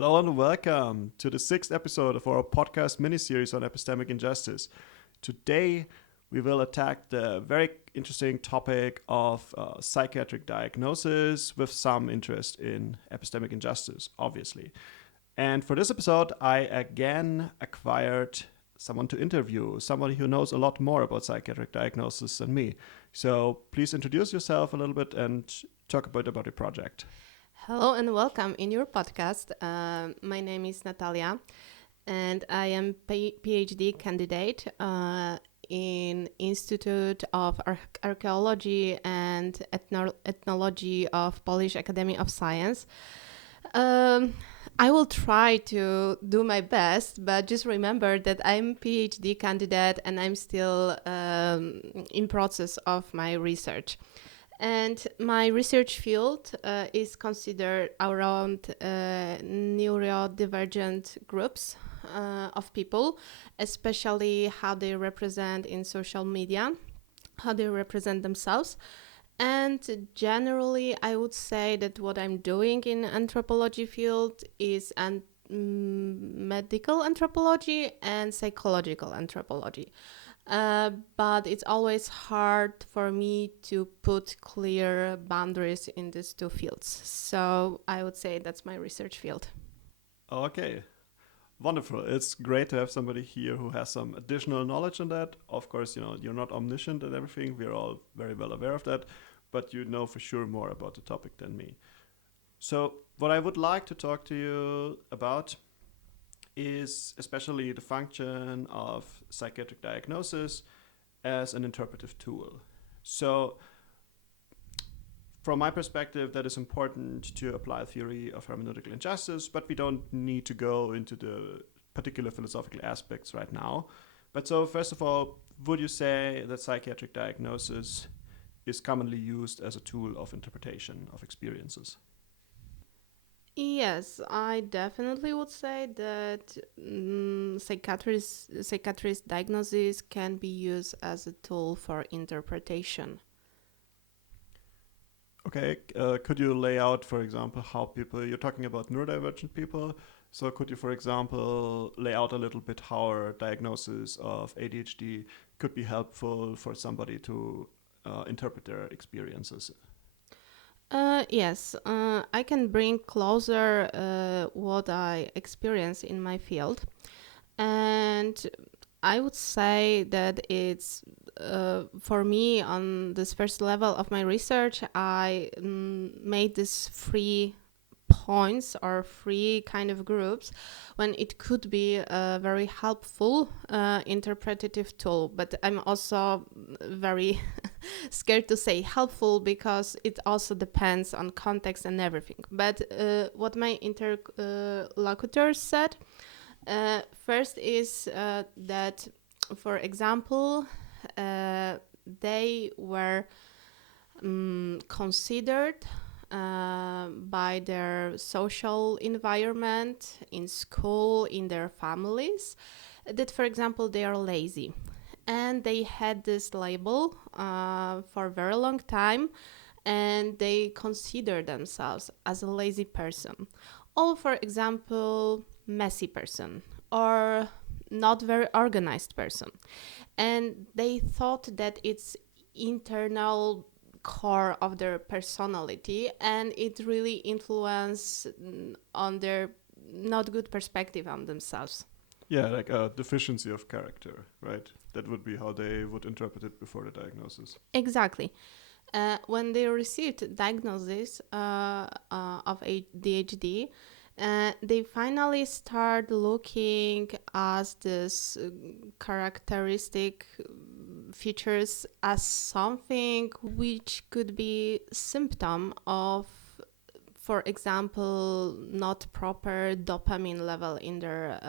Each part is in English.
Hello and welcome to the sixth episode of our podcast miniseries on epistemic injustice. Today, we will attack the very interesting topic of psychiatric diagnosis with some interest in epistemic injustice, obviously. And for this episode, I again acquired someone to interview, somebody who knows a lot more about psychiatric diagnosis than me. So please introduce yourself a little bit and talk a bit about your project. Hello and welcome in your podcast. My name is Natalia, and I am PhD candidate in Institute of Archaeology and Ethnology of Polish Academy of Science. I will try to do my best, but just remember that I'm PhD candidate and I'm still in process of my research. And my research field is considered around neurodivergent groups of people, especially how they represent in social media, how they represent themselves. And generally, I would say that what I'm doing in anthropology field is medical anthropology and psychological anthropology. But it's always hard for me to put clear boundaries in these two fields. So I would say that's my research field. Okay, wonderful. It's great to have somebody here who has some additional knowledge on that. Of course, you're not omniscient and everything. We're all very well aware of that, but you know for sure more about the topic than me. So, what I would like to talk to you about is especially the function of psychiatric diagnosis as an interpretive tool. So, from my perspective, that is important to apply theory of hermeneutical injustice, but we don't need to go into the particular philosophical aspects right now. But so, first of all, would you say that psychiatric diagnosis is commonly used as a tool of interpretation of experiences? Yes, I definitely would say that psychiatrist diagnosis can be used as a tool for interpretation. Okay, could you lay out, for example, how people, you're talking about neurodivergent people, so could you, for example, lay out a little bit how a diagnosis of ADHD could be helpful for somebody to interpret their experiences? Yes, I can bring closer what I experience in my field. And I would say that it's for me on this first level of my research, I made this three points or three kind of groups when it could be a very helpful interpretative tool. But I'm also very scared to say helpful because it also depends on context and everything. But what my interlocutors said first is that, for example, they were considered by their social environment, in school, in their families, that, for example, they are lazy. And they had this label for a very long time, and they consider themselves as a lazy person. Or, for example, messy person or not very organized person. And they thought that it's internal core of their personality, and it really influenced on their not good perspective on themselves. Yeah, like a deficiency of character, right? That would be how they would interpret it before the diagnosis. Exactly. When they received diagnosis of ADHD, they finally start looking at this characteristic features as something which could be symptom of, for example, not proper dopamine level in their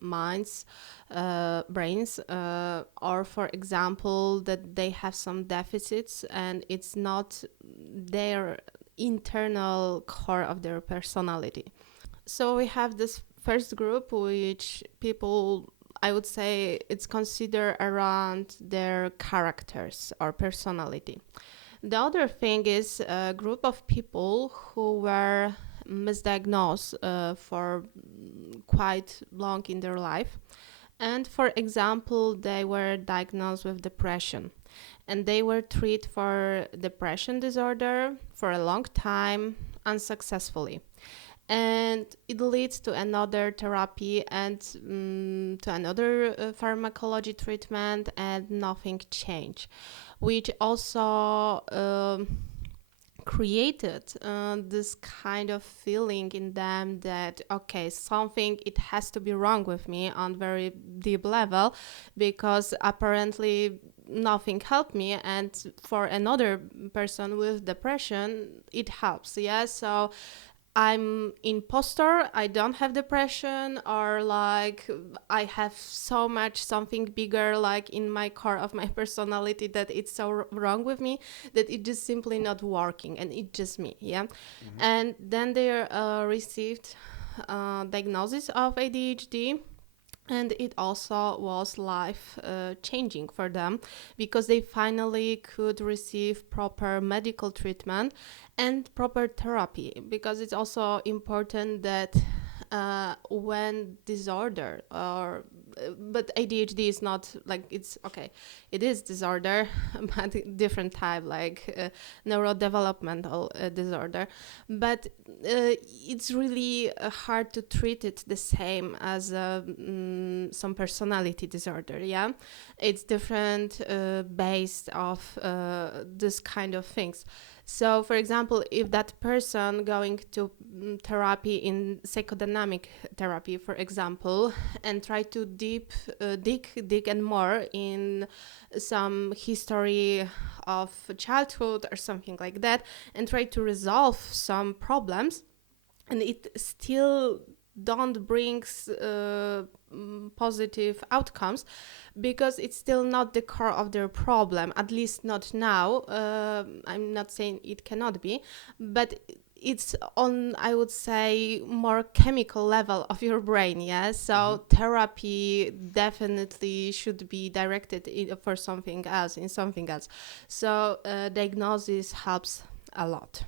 minds, brains, or, for example, that they have some deficits and it's not their internal core of their personality. So we have this first group, which people, I would say, it's considered around their characters or personality. The other thing is a group of people who were misdiagnosed for quite long in their life. And for example, they were diagnosed with depression and they were treated for depression disorder for a long time unsuccessfully. And it leads to another therapy and to another pharmacology treatment, and nothing changed, which also created this kind of feeling in them that okay, something, it has to be wrong with me on very deep level, because apparently nothing helped me, and for another person with depression it helps. Yeah, so I'm imposter, I don't have depression, or like I have so much something bigger like in my core of my personality that it's so wrong with me that it's just simply not working and it's just me. Yeah. Mm-hmm. And then they received diagnosis of ADHD, and it also was life changing for them because they finally could receive proper medical treatment and proper therapy, because it's also important that when disorder or but ADHD is not like, it's okay, it is disorder but different type, like neurodevelopmental disorder, but it's really hard to treat it the same as some personality disorder. Yeah, it's different based of this kind of things. So, for example, if that person going to therapy in psychodynamic therapy, for example, and try to dig and more in some history of childhood or something like that, and try to resolve some problems, and it still don't brings positive outcomes, because it's still not the core of their problem, at least not now. I'm not saying it cannot be, but it's on, I would say, more chemical level of your brain. Yeah, so therapy definitely should be directed for something else, in something else. So diagnosis helps a lot.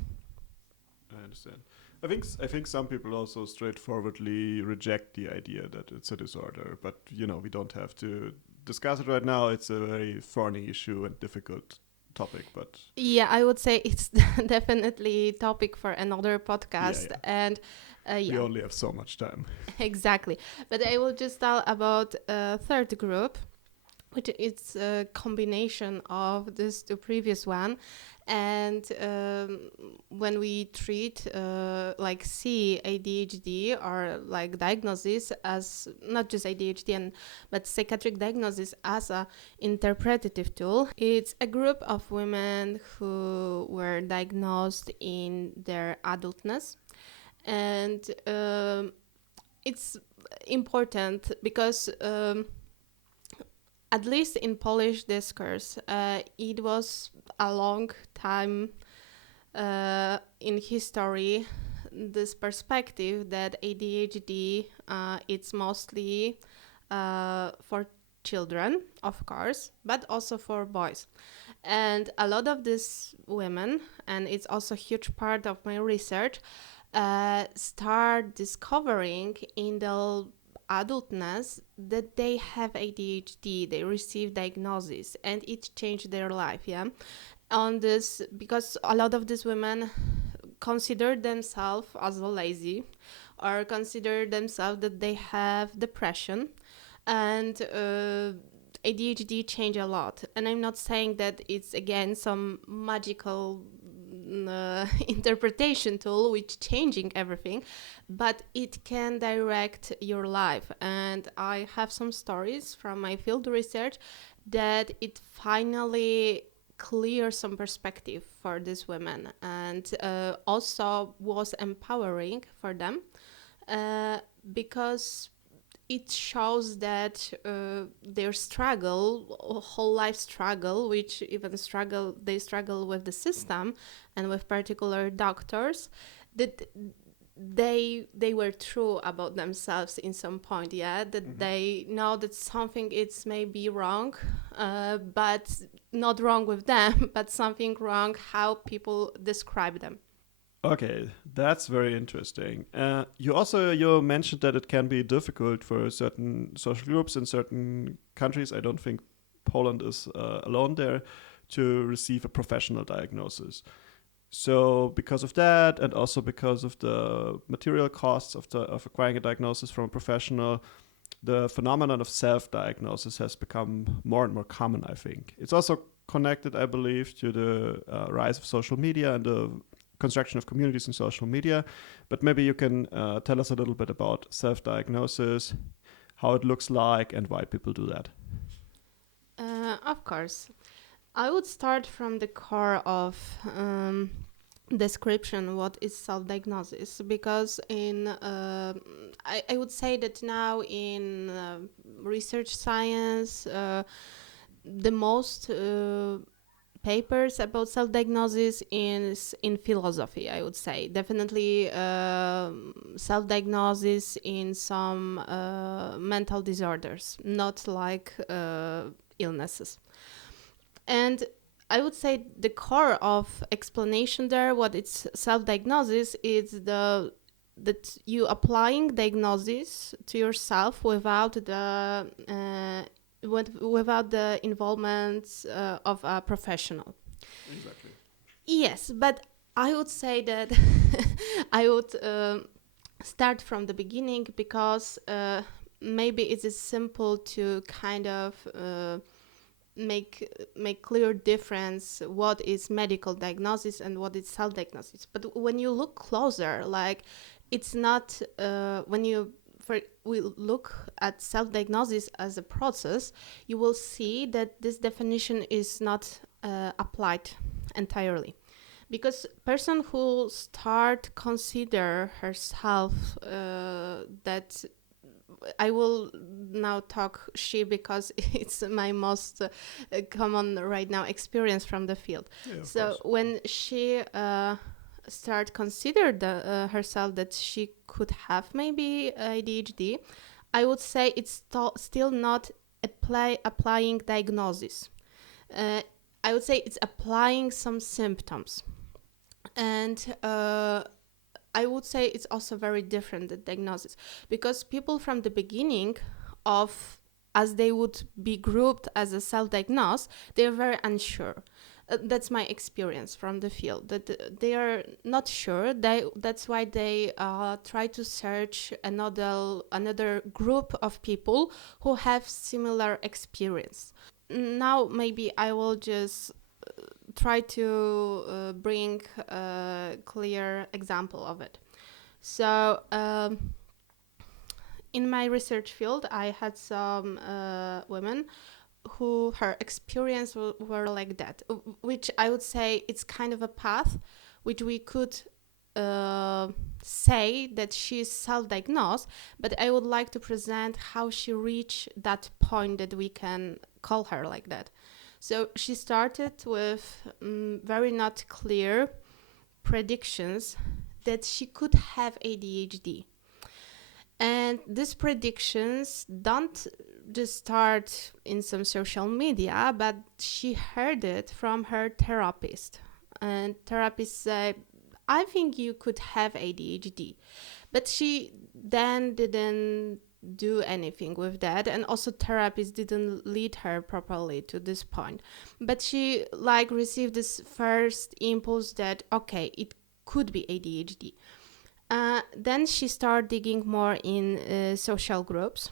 I understand. I think some people also straightforwardly reject the idea that it's a disorder, but we don't have to discuss it right now. It's a very thorny issue and difficult topic, but Yeah, I would say it's definitely topic for another podcast. yeah. And We yeah, only have so much time. exactly. But I will just tell about a third group, which is a combination of this the previous one. And when we treat like see ADHD, or like diagnosis as not just ADHD but psychiatric diagnosis as a interpretative tool, it's a group of women who were diagnosed in their adultness. And it's important because at least in Polish discourse, it was a long time in history, this perspective that ADHD it's mostly for children, of course, but also for boys. And a lot of these women, and it's also a huge part of my research, start discovering in the adultness that they have ADHD. They receive diagnosis, and it changed their life. Yeah, on this, because a lot of these women consider themselves as lazy, or consider themselves that they have depression, and ADHD change a lot. And I'm not saying that it's again some magical interpretation tool which changing everything, but it can direct your life. And I have some stories from my field research that it finally clear some perspective for these women, and also was empowering for them, because it shows that their struggle, whole life struggle, which even they struggle with the system and with particular doctors, that they were true about themselves in some point. Yeah, that they know that something is maybe wrong, but not wrong with them, but something wrong how people describe them. Okay, that's very interesting. You mentioned that it can be difficult for certain social groups in certain countries. I don't think Poland is alone there to receive a professional diagnosis. So because of that, and also because of the material costs of acquiring a diagnosis from a professional, the phenomenon of self-diagnosis has become more and more common. I think it's also connected, I believe, to the rise of social media and the construction of communities in social media. But maybe you can tell us a little bit about self-diagnosis, how it looks like, and why people do that. Of course. I would start from the core of description what is self-diagnosis, because I would say that now in research science, the most papers about self-diagnosis is in philosophy, I would say. Definitely self-diagnosis in some mental disorders, not like illnesses. And I would say the core of explanation there, what it's self-diagnosis, is that you applying diagnosis to yourself without the involvement of a professional. Exactly. Yes, but I would say that I would start from the beginning, because maybe it is simple to kind of make clear difference what is medical diagnosis and what is self-diagnosis. But when you look closer, like, it's not when you we look at self-diagnosis as a process, you will see that this definition is not applied entirely, because person who start consider herself that I will now talk she, because it's my most common right now experience from the field. Yeah, of So course. when she start consider herself that she could have maybe ADHD, I would say it's still not applying diagnosis. Uh, I would say it's applying some symptoms. And I would say it's also very different, the diagnosis, because people from the beginning of, as they would be grouped as a self-diagnosed, they're very unsure. That's my experience from the field, that they are not sure. That's why they try to search another group of people who have similar experience. Now maybe I will just try to bring a clear example of it. So, in my research field, I had some women who her experience were like that, which I would say it's kind of a path which we could say that she's self-diagnosed, but I would like to present how she reached that point that we can call her like that. So she started with very not clear predictions that she could have ADHD. And these predictions don't just start in some social media, but she heard it from her therapist. And therapist said, I think you could have ADHD. But she then didn't do anything with that, and also therapist didn't lead her properly to this point. But she like received this first impulse that okay, it could be ADHD. Then she started digging more in social groups,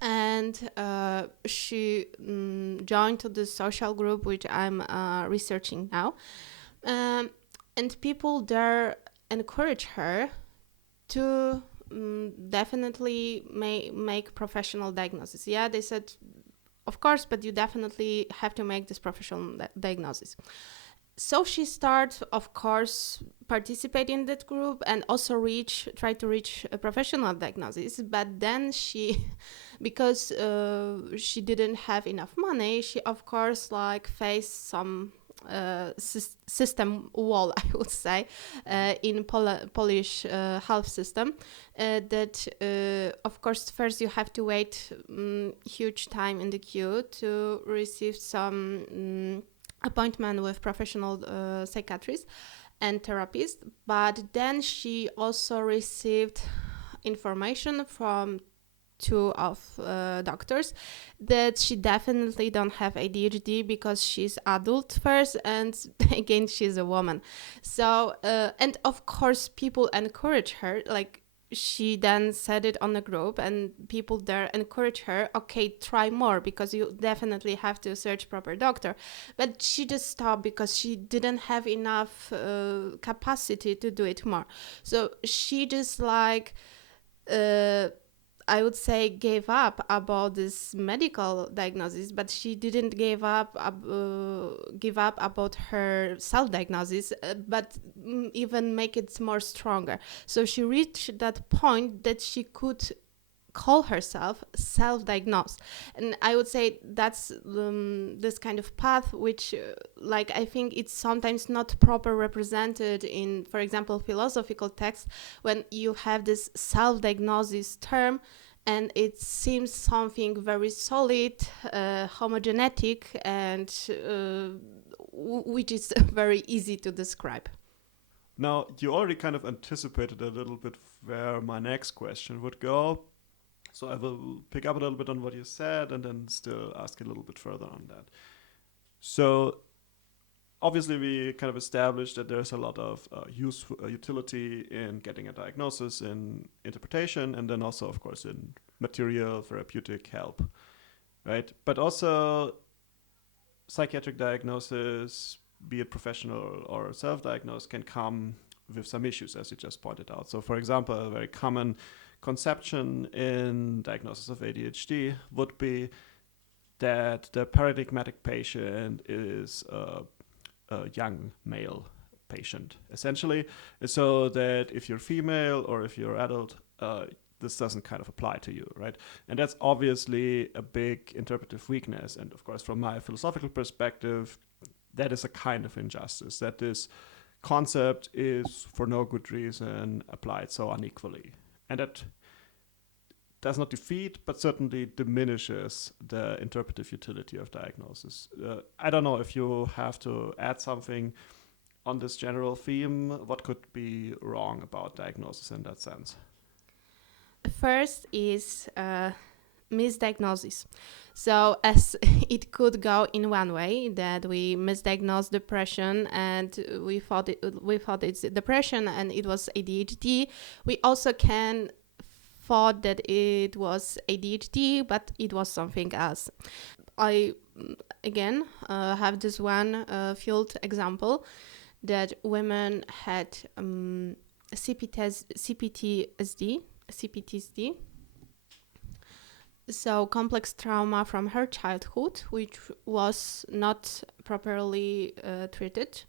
and she joined to the social group which I'm researching now. And people there encourage her to definitely make professional diagnosis. Yeah, they said, of course, but you definitely have to make this professional diagnosis. So she started, of course, participate in that group and also try to reach a professional diagnosis. But then she, because she didn't have enough money, she of course like faced some system wall, I would say, in Polish health system. That of course first you have to wait huge time in the queue to receive some appointment with professional psychiatrist. and therapist. But then she also received information from two of doctors that she definitely don't have ADHD because she's adult first, and again she's a woman. So and of course people encourage her, like she then said it on the group and people there encourage her, okay, try more because you definitely have to search proper doctor. But she just stopped because she didn't have enough capacity to do it more. So she just like I would say gave up about this medical diagnosis, but she didn't give up about her self-diagnosis, but even make it more stronger. So she reached that point that she could call herself self-diagnosed, and I would say that's this kind of path which like I think it's sometimes not proper represented in, for example, philosophical texts, when you have this self-diagnosis term and it seems something very solid, homogenetic, and which is very easy to describe. Now, you already kind of anticipated a little bit where my next question would go. So I will pick up a little bit on what you said and then still ask a little bit further on that. So obviously we kind of established that there's a lot of utility in getting a diagnosis, in interpretation, and then also, of course, in material therapeutic help, right? But also psychiatric diagnosis, be it professional or self-diagnosed, can come with some issues, as you just pointed out. So for example, a very common conception in diagnosis of ADHD would be that the paradigmatic patient is a young male patient, essentially, so that if you're female or if you're adult, this doesn't kind of apply to you, right? And that's obviously a big interpretive weakness. And of course, from my philosophical perspective, that is a kind of injustice, that this concept is for no good reason applied so unequally. And that does not defeat, but certainly diminishes the interpretive utility of diagnosis. I don't know if you have to add something on this general theme. What could be wrong about diagnosis in that sense? First is misdiagnosis. So as it could go in one way, that we misdiagnosed depression and we thought it's depression and it was ADHD. We also can thought that it was ADHD, but it was something else. I again have this one field example that women had CPTSD, so complex trauma from her childhood, which was not properly treated,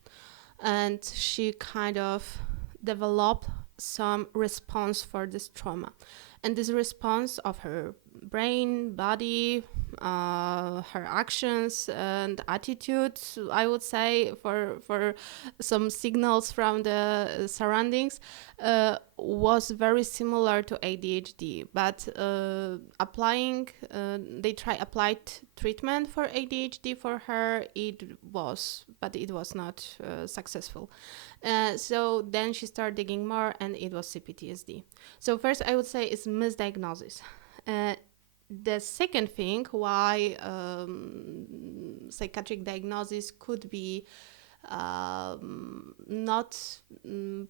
and she kind of developed some response for this trauma. And this response of her brain, body, her actions and attitudes, I would say, for some signals from the surroundings, was very similar to ADHD. But they applied treatment for ADHD for her. It was not successful. So then she started digging more, and it was CPTSD. So first, I would say it's misdiagnosis. The second thing why psychiatric diagnosis could be not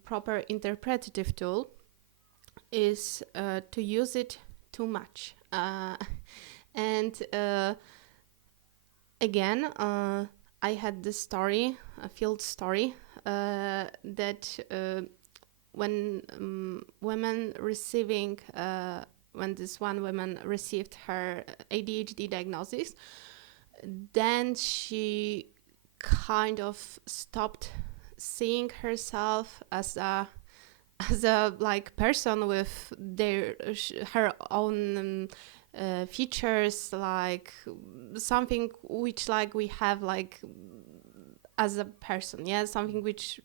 proper interpretative tool is to use it too much. And again, I had this story, a field story, that when this one woman received her ADHD diagnosis, then she kind of stopped seeing herself as a like person with her own features, like something which like we have like as a person, yeah, something which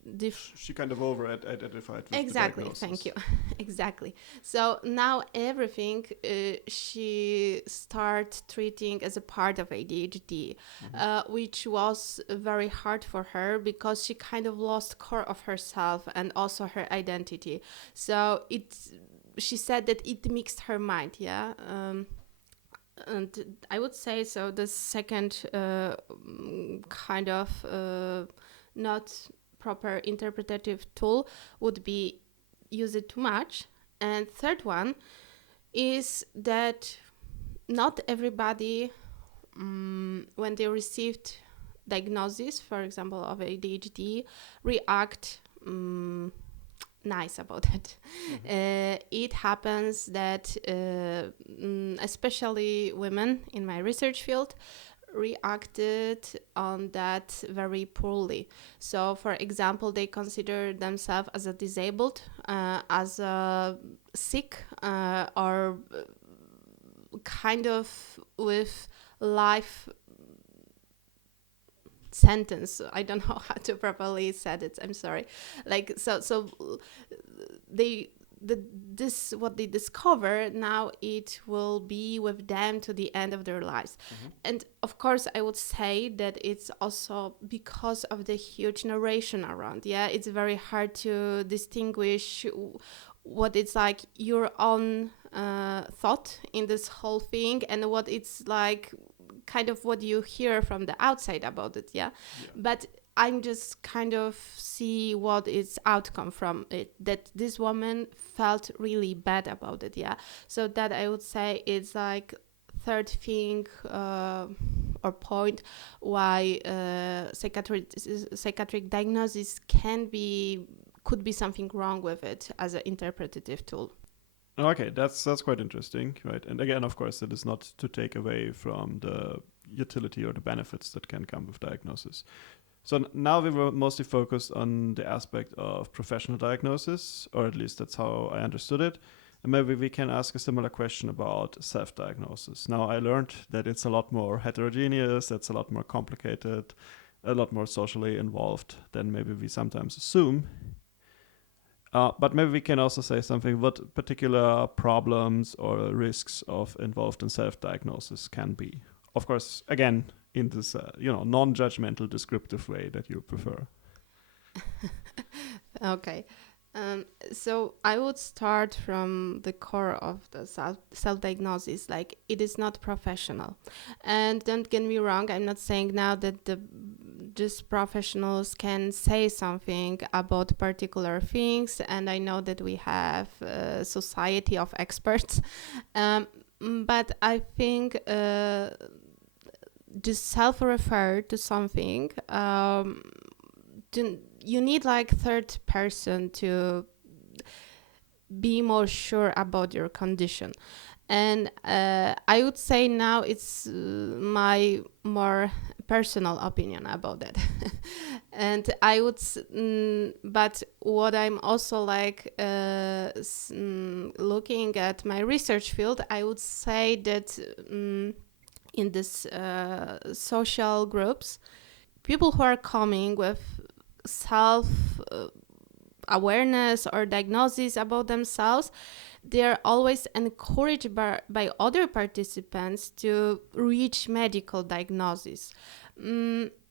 she kind of over identified with exactly, the diagnosis. thank you. Exactly. So now everything she start treating as a part of ADHD, which was very hard for her because she kind of lost core of herself and also her identity. So she said that it mixed her mind, yeah. And I would say so. The second kind of not proper interpretative tool would be use it too much. And third one is that not everybody, when they received diagnosis, for example, of ADHD, react nice about it. It happens that especially women in my research field reacted on that very poorly. So, for example, they consider themselves as a disabled, as a sick, or kind of with life sentence. I don't know how to properly said it. I'm sorry. Like so this what they discover now, it will be with them to the end of their lives. And of course I would say that it's also because of the huge narration around. Yeah, it's very hard to distinguish what it's like your own thought in this whole thing and what it's like kind of what you hear from the outside about it. Yeah. But I'm just kind of see what is outcome from it, that this woman felt really bad about it. Yeah. So that I would say is like third thing or point why psychiatric diagnosis could be something wrong with it as an interpretative tool. Okay, that's quite interesting, right? And again, of course, it is not to take away from the utility or the benefits that can come with diagnosis. So now we were mostly focused on the aspect of professional diagnosis, or at least that's how I understood it. And maybe we can ask a similar question about self-diagnosis. Now, I learned that it's a lot more heterogeneous, it's a lot more complicated, a lot more socially involved than maybe we sometimes assume. But maybe we can also say something what particular problems or risks of involved in self-diagnosis can be. Of course, again, in this non-judgmental descriptive way that you prefer. Okay. So I would start from the core of the self-diagnosis, like it is not professional. And don't get me wrong, I'm not saying now that just professionals can say something about particular things, and I know that we have a society of experts, but I think just self-refer to something, you need like third person to be more sure about your condition. And I would say now it's my more personal opinion about that. And I would, but what I'm also like looking at my research field, I would say that in this social groups, people who are coming with self awareness or diagnosis about themselves, they're always encouraged by other participants to reach medical diagnosis,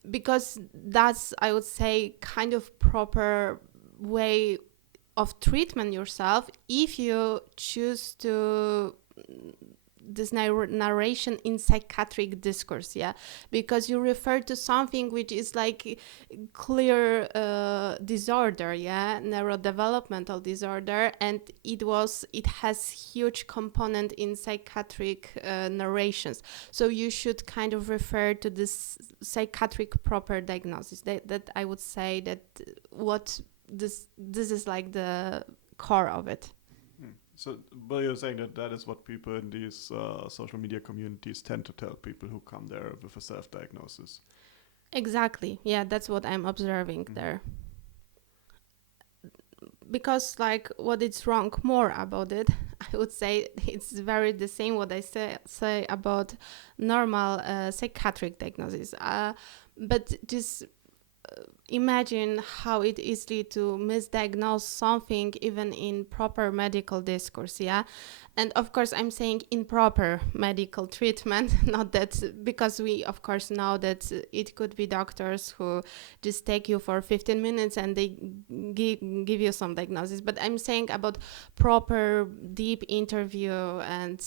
because that's, I would say, kind of proper way of treatment yourself if you choose to this narration in psychiatric discourse, yeah, because you refer to something which is like clear disorder, yeah, neurodevelopmental disorder, and it has huge component in psychiatric narrations. So you should kind of refer to this psychiatric proper diagnosis. That I would say that what this is like the core of it. So, but you're saying that is what people in these social media communities tend to tell people who come there with a self-diagnosis. Exactly. Yeah, that's what I'm observing there. Because, like, what is wrong more about it, I would say it's very the same what I say about normal psychiatric diagnosis. But just imagine how it easily to misdiagnose something even in proper medical discourse, yeah. And of course I'm saying improper medical treatment, not that, because we of course know that it could be doctors who just take you for 15 minutes and they give you some diagnosis, but I'm saying about proper deep interview and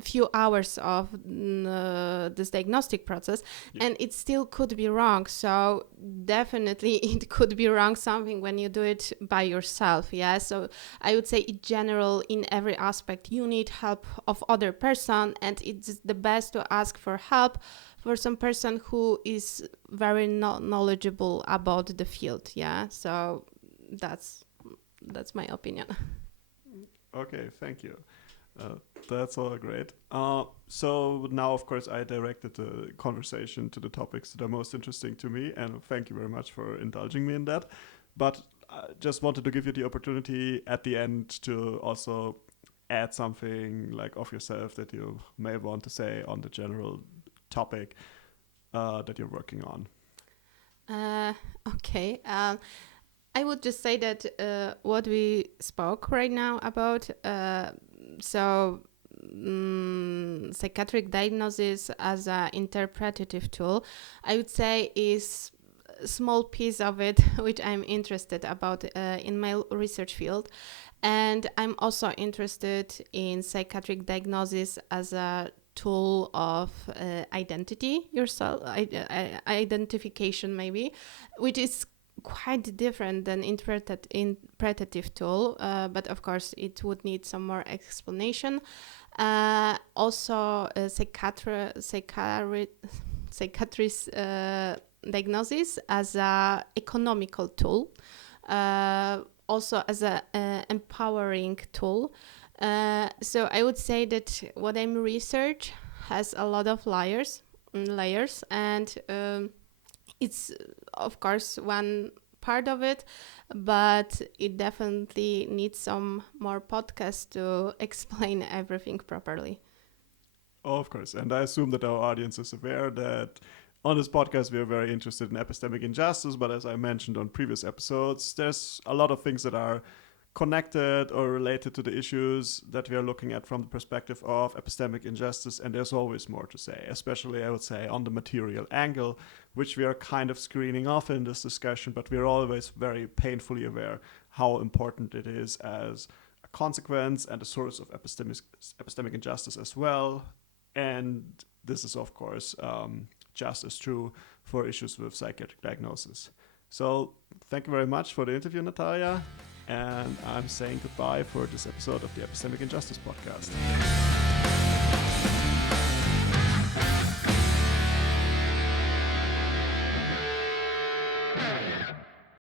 few hours of this diagnostic process. Yeah. And it still could be wrong. So definitely it could be wrong something when you do it by yourself, yeah. So I would say in general, in every aspect, you need help of other person, and it's the best to ask for help for some person who is very knowledgeable about the field, yeah. So that's my opinion. Okay, thank you. That's all great. So now, of course, I directed the conversation to the topics that are most interesting to me, and thank you very much for indulging me in that. But I just wanted to give you the opportunity at the end to also add something like of yourself that you may want to say on the general topic that you're working on. Okay. I would just say that what we spoke right now about, psychiatric diagnosis as an interpretative tool, I would say is a small piece of it which I'm interested about in my research field. And I'm also interested in psychiatric diagnosis as a tool of identity yourself, identification maybe, which is quite different than interpretative tool, but of course it would need some more explanation. Also, psychiatrist diagnosis as a economical tool, also as a empowering tool. So I would say that what I'm research has a lot of layers, and it's of course one part of it, but it definitely needs some more podcasts to explain everything properly. Oh, of course. And I assume that our audience is aware that on this podcast, we are very interested in epistemic injustice. But as I mentioned on previous episodes, there's a lot of things that are connected or related to the issues that we are looking at from the perspective of epistemic injustice. And there's always more to say, especially, I would say, on the material angle, which we are kind of screening off in this discussion. But we're always very painfully aware how important it is as a consequence and a source of epistemic injustice as well. And this is, of course, just as true for issues with psychiatric diagnosis. So thank you very much for the interview, Natalia. And I'm saying goodbye for this episode of the Epistemic Injustice Podcast.